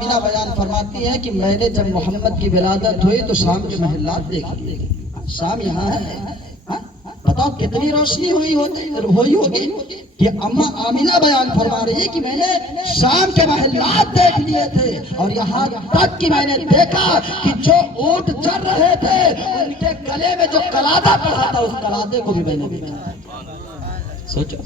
مینا بیان فرماتی ہے کہ میں نے جب محمد کی ولادت ہوئی تو شام کے محلات دیکھ لیے. شام یہاں ہے, بتاؤ کتنی روشنی ہوئی ہوگی. یہ اما آمینہ بیان فرما رہی ہے کہ میں نے شام کے محلات دیکھ لیے تھے, اور یہاں تک کہ میں نے دیکھا کہ جو اونٹ چل رہے تھے ان کے گلے میں جو قلادہ پڑا تھا اس قلادے کو بھی میں نے دیکھا. سوچو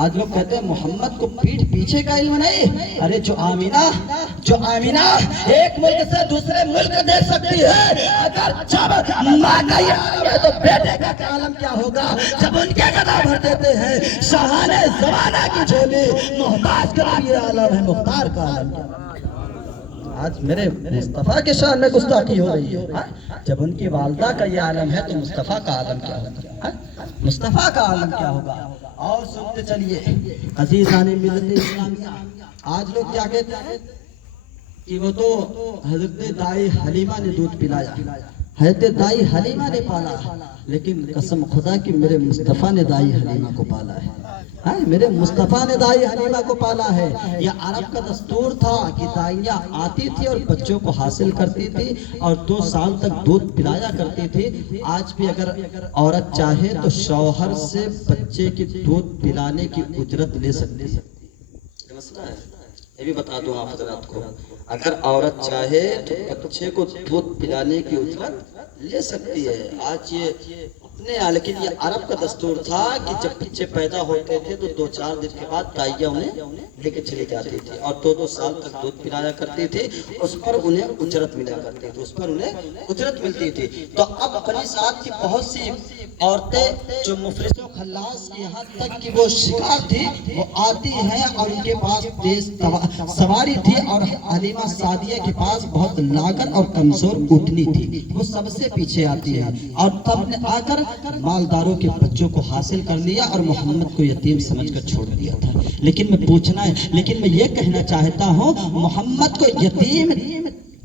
آج لوگ کہتے ہیں محمد کو پیٹھ پیچھے کا علم نہیں. ارے جو آمینہ ایک ملک سے دوسرے ملک دیکھ سکتی ہے, اگر جب ماں کا یہ عالم ہے تو بیٹے کا عالم کیا ہوگا. جب ان کے گدا بھر دیتے ہیں شاہانِ زمانہ کی جھولی, محتاج کا یہ عالم ہے مختار کا عالم. آج میرے مصطفیٰ کے شان میں گستاخی ہو رہی ہے. جب ان کی والدہ کا یہ عالم ہے تو مصطفیٰ کا عالم کیا ہوگا, مصطفیٰ کا عالم کیا ہوگا. اور سنتے چلیے عزیزان ملت اسلامیہ, آج لوگ کیا کہتے ہیں کہ وہ تو حضرت دائی حلیمہ نے دودھ پلایا, حضرت دائی حلیمہ نے پالا, لیکن قسم خدا کہ میرے مصطفیٰ نے دائی حلیمہ کو پالا ہے. میرے مصطفیٰ نے دائی حلیمہ کو پالا ہے. یہ عرب کا دستور تھا کہ دائیاں آتی تھی اور بچوں کو حاصل کرتی تھی اور 2 سال تک دودھ پلایا کرتی تھی. آج بھی اگر عورت چاہے تو شوہر سے بچے کی دودھ پلانے کی اجرت لے سکتی ہے. مسئلہ ہے یہ بھی بتا دوں آپ حضرات کو, اگر عورت چاہے تو بچے کو دودھ پلانے کی اجرت لے سکتی ہے. آج یہ لیکن یہ عرب کا دستور تھا کہ جب بچے پیدا ہوتے تھے تو 2-4 دن کے بعد دائیاں انہیں لے کے چلی جاتی تھی اور 2-2 سال تک دودھ پلایا کرتی تھی. اس پر انہیں اجرت ملا کرتی تھی, تو اب اپنی ساتھ کی بہت سی عورتیں جو مفلس و خلاص یہاں تک کہ وہ شکار تھی وہ آتی ہیں اور ان کے پاس تیز سواری تھی, اور حلیمہ سعدیہ کے پاس بہت لاغر اور کمزور اونٹنی تھی. وہ سب سے پیچھے آتی ہے اور تب نے آ کر مالداروں کے بچوں کو حاصل کر لیا اور محمد کو یتیم سمجھ کر چھوڑ دیا تھا. لیکن میں یہ کہنا چاہتا ہوں محمد کو یتیم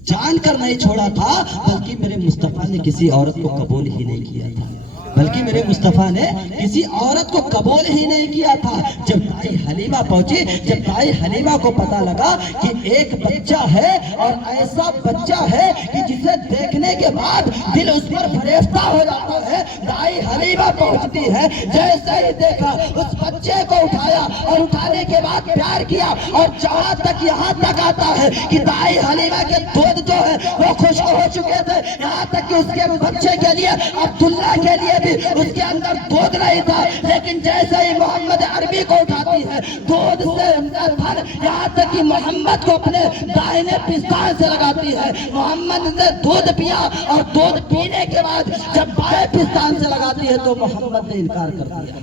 جان کر نہیں چھوڑا تھا, بلکہ میرے مصطفیٰ نے کسی عورت کو قبول ہی نہیں کیا تھا. جب دائی حلیمہ پہنچی, جب دائی حلیمہ کو پتا لگا کہ ایک بچہ ہے اور ایسا بچہ ہے کہ جسے دیکھنے کے بعد دل اس پر فریفتہ ہو جاتا ہے, دائی حلیمہ پہنچتی ہے, جیسے ہی دیکھا اس بچے کو اٹھایا اور اٹھانے کے بعد پیار کیا, اور جہاں تک یہاں تک آتا ہے کہ دائی حلیمہ کے دودھ جو ہے وہ خشک ہو چکے تھے, یہاں تک کہ اس کے بچے کے لیے عبداللہ کے لیے بھی اس کے اندر دودھ نہیں تھا. لیکن جیسے ہی محمد عربی کو اٹھاتی ہے دودھ سے اندر یہاں تک کہ محمد کو اپنے دائنے پستان سے لگاتی ہے. محمد نے دودھ پیا اور دودھ پینے کے بعد جب بائیں پستان سے لگاتی ہے تو محمد نے انکار کر دیا.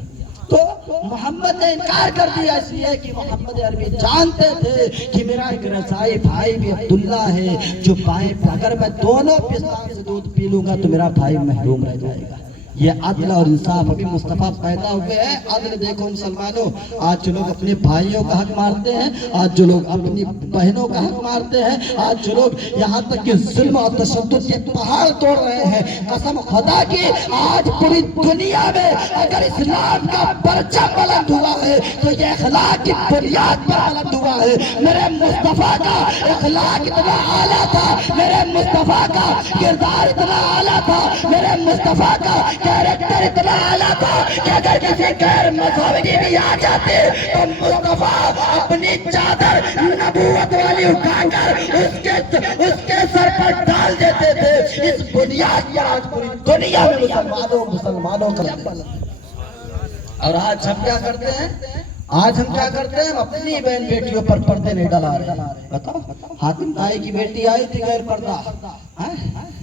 محمد نے انکار کر دیا اس لیے کہ محمد عربی جانتے تھے کہ میرا ایک رضائی بھائی بھی عبداللہ ہے جو بائیں, اگر میں دونوں پستان سے دودھ پی لوں گا تو میرا بھائی محروم رہ جائے گا. یہ عدل اور انصاف, ابھی مصطفیٰ پیدا ہوئے ہیں. عدل دیکھو مسلمانوں, آج جو لوگ اپنے بھائیوں کا حق مارتے ہیں, آج جو لوگ اپنی بہنوں کا حق مارتے ہیں, آج جو لوگ یہاں تک کہ ظلم اور تشدد کے پہاڑ توڑ رہے ہیں, قسم خدا کی آج پوری دنیا میں اگر اسلام کا پرچم بلند ہوا ہے تو یہ اخلاق کی بنیاد پر بلند ہوا ہے. میرے مصطفیٰ کا اخلاق اتنا اعلیٰ تھا, میرے مصطفیٰ کا کردار اتنا اعلیٰ تھا, میرے مصطفیٰ کا کیریکٹر اتنا اعلیٰ تھا کہ اگر کسی غیر مذہبی بھی آ جاتے تو مصطفیٰ اپنی چادر نبوت والی اٹھا کر اس کے سر پر ڈال دیتے تھے. اس بنیاد پر آج پوری دنیا میں مسلمانوں کا. اور آج ہم کیا کرتے ہیں, ہم اپنی بہن بیٹیوں پر پردے نہیں ڈالا رہے ہیں. بتاؤ, حاتم طائی کی بیٹی آئی تھی غیر پردہ,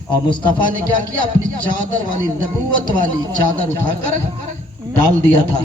اور مصطفیٰ نے کیا کیا, اپنی چادر والی نبوت والی چادر اٹھا کر ڈال دیا تھا.